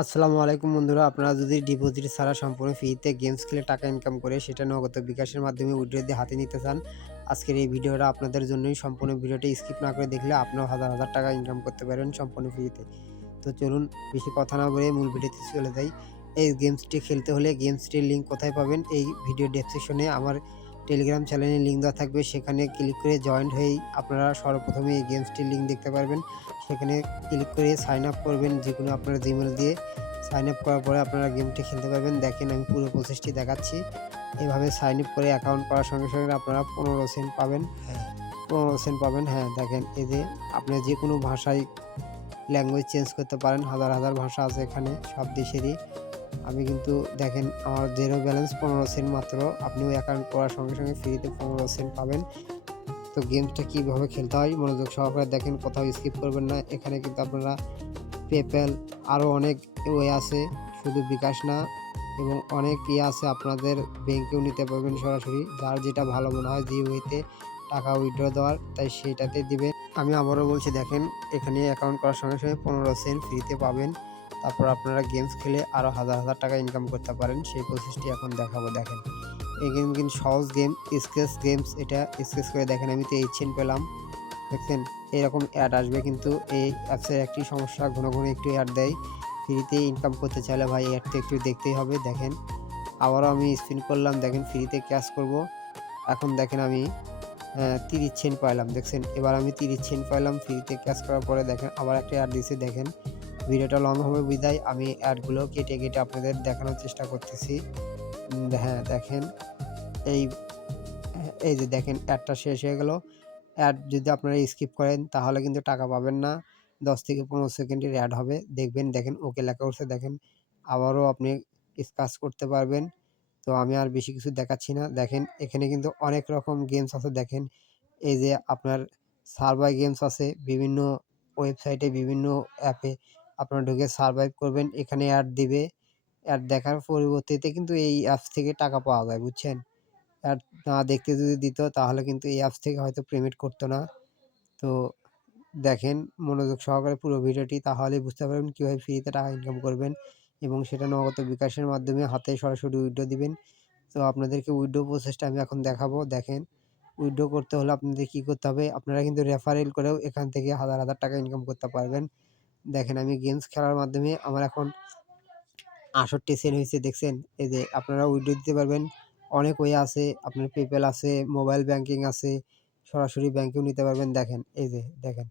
আসসালামু আলাইকুম বন্ধুরা, আপনারা যদি ডিপোজিট ছাড়া সম্পূর্ণ ফ্রিতে গেমস খেলে টাকা ইনকাম করে সেটা নগদ বিকাশের মাধ্যমে উইথড্র দিয়ে হাতে নিতে চান, আজকের এই ভিডিওটা আপনাদের জন্যই। সম্পূর্ণ ভিডিওটা স্কিপ না করে দেখলে আপনিও হাজার হাজার টাকা ইনকাম করতে পারবেন সম্পূর্ণ ফ্রিতে। তো চলুন বেশি কথা না বলে মূল ভিডিওতে চলে যাই। এই গেমসটি খেলতে হলে গেমসটির লিঙ্ক কোথায় পাবেন? এই ভিডিও ডেসক্রিপশনে আমার টেলিগ্রাম চ্যানেলের লিঙ্ক দেওয়া থাকবে, সেখানে ক্লিক করে জয়েন্ট হয়েই আপনারা সর্বপ্রথমে এই গেমসটির লিঙ্ক দেখতে পারবেন। সেখানে ক্লিক করে সাইন আপ করবেন যেকোনো আপনার জিমেল দিয়ে। সাইন আপ করার পরে আপনারা গেমটি খেলতে পারবেন। দেখেন আমি পুরো প্রসেসটি দেখাচ্ছি। এভাবে সাইন আপ করে অ্যাকাউন্ট করার সঙ্গে সঙ্গে আপনারা 15 সেন্ট পাবেন। 15 সেন্ট পাবেন। হ্যাঁ, দেখেন এই যে আপনি যেকোনো ভাষায় ল্যাঙ্গুয়েজ চেঞ্জ করতে পারেন। হাজার হাজার ভাষা আছে এখানে সব দেশেরই। আমি কিন্তু দেখেন আমার 0 ব্যালেন্স 15 সেন্ট মাত্র। আপনিও অ্যাকাউন্ট করার সঙ্গে সঙ্গে ফ্রিতে 15 সেন্ট পাবেন। তো গেমসটা কীভাবে খেলতে হয় মনোযোগ সহকারে দেখেন, কোথাও স্কিপ করবেন না। এখানে কিন্তু আপনারা পেপ্যাল আরও অনেক ওয়ে আছে, শুধু বিকাশ না, এবং অনেক আছে, আপনাদের ব্যাংকেও নিতে পারবেন সরাসরি। যার যেটা ভালো মনে হয় যে ওয়েতে টাকা উইথড্র দেওয়ার, তাই সেইটাতে দিবেন। আমি আবারও বলছি, দেখেন এখানে অ্যাকাউন্ট করার সঙ্গে সঙ্গে 15 সেন্ট ফ্রিতে পাবেন। তারপর আপনারা গেমস খেলে আরও হাজার হাজার টাকা ইনকাম করতে পারেন। সেই প্রসেসটি এখন দেখাবো। দেখেন এই গেম কিন্তু সহজ গেম, স্কেচ গেমস। এটা স্কেচ করে দেখেন আমি 23 সেন্ট পেলাম। দেখছেন এরকম অ্যাড আসবে, কিন্তু এই অ্যাপসের একটি সমস্যা, ঘন ঘন একটু অ্যাড দেয়। ফ্রিতে ইনকাম করতে চাইলে ভাই অ্যাডটা একটু দেখতেই হবে। দেখেন আবারও আমি স্পিন করলাম, দেখেন ফ্রিতে ক্যাশ করব। এখন দেখেন আমি 30 সেন্ট পাইলাম। দেখছেন এবার আমি 30 সেন্ট পাইলাম ফ্রিতে ক্যাশ করার পরে। দেখেন আবার একটা অ্যাড দিয়েছে। দেখেন ভিডিওটা লং হবে বিদায় আমি অ্যাডগুলো কেটে কেটে আপনাদের দেখানোর চেষ্টা করতেছি। হ্যাঁ দেখেন এই এই যে দেখেন অ্যাডটা শেষ হয়ে গেল। অ্যাড যদি আপনারা স্কিপ করেন তাহলে কিন্তু টাকা পাবেন না। 10 থেকে 15 সেকেন্ডের অ্যাড হবে, দেখবেন। দেখেন ওকে লেখা উঠছে। দেখেন আবারও আপনি কাজ করতে পারবেন। তো আমি আর বেশি কিছু দেখাচ্ছি না। দেখেন এখানে কিন্তু অনেক রকম গেমস আছে। দেখেন এই যে আপনার সার্ভাই গেমস আছে, বিভিন্ন ওয়েবসাইটে বিভিন্ন অ্যাপে আপনারা ঢুকে সার্ভাইভ করবেন। এখানে অ্যাড দিবে। অ্যাড দেখার পরিবর্তিতে কিন্তু এই অ্যাপস থেকে টাকা পাওয়া যায়, বুঝছেন? অ্যাড না দেখতে যদি দিত তাহলে কিন্তু এই অ্যাপস থেকে হয়তো পেমেন্ট করতো না। তো দেখেন মনোযোগ সহকারে পুরো ভিডিওটি, তাহলেই বুঝতে পারবেন কীভাবে ফ্রিতে টাকা ইনকাম করবেন, এবং সেটা নগদ বিকাশের মাধ্যমে হাতে সরাসরি উইথড্র দিবেন। তো আপনাদেরকে উইথড্র প্রসেসটা আমি এখন দেখাবো। দেখেন উইথড্র করতে হলে আপনাদের কী করতে হবে, আপনারা কিন্তু রেফারেল করেও এখান থেকে হাজার হাজার টাকা ইনকাম করতে পারবেন। দেখেন আমি গেমস খেলার মাধ্যমে আমার এখন ৬৮ সেন্ট হয়েছে। দেখছেন এই যে আপনারা উইথড্র দিতে পারবেন। অনেক ওয়ে আছে, আপনার পেপ্যাল আছে, মোবাইল ব্যাংকিং আছে, সরাসরি ব্যাংকেও নিতে পারবেন। দেখেন এই যে দেখেন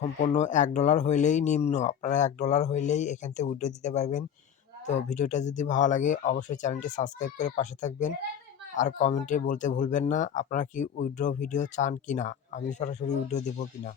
সম্পূর্ণ $1 হইলেই নিম্ন, আপনারা $1 হইলেই এখান থেকে উইথড্র দিতে পারবেন। তো ভিডিওটা যদি ভালো লাগে অবশ্যই চ্যানেলটি সাবস্ক্রাইব করে পাশে থাকবেন। আর কমেন্টে বলতে ভুলবেন না আপনারা কি উইথড্র ভিডিও চান কিনা, আমি সরাসরি উইথড্র দেবো কিনা।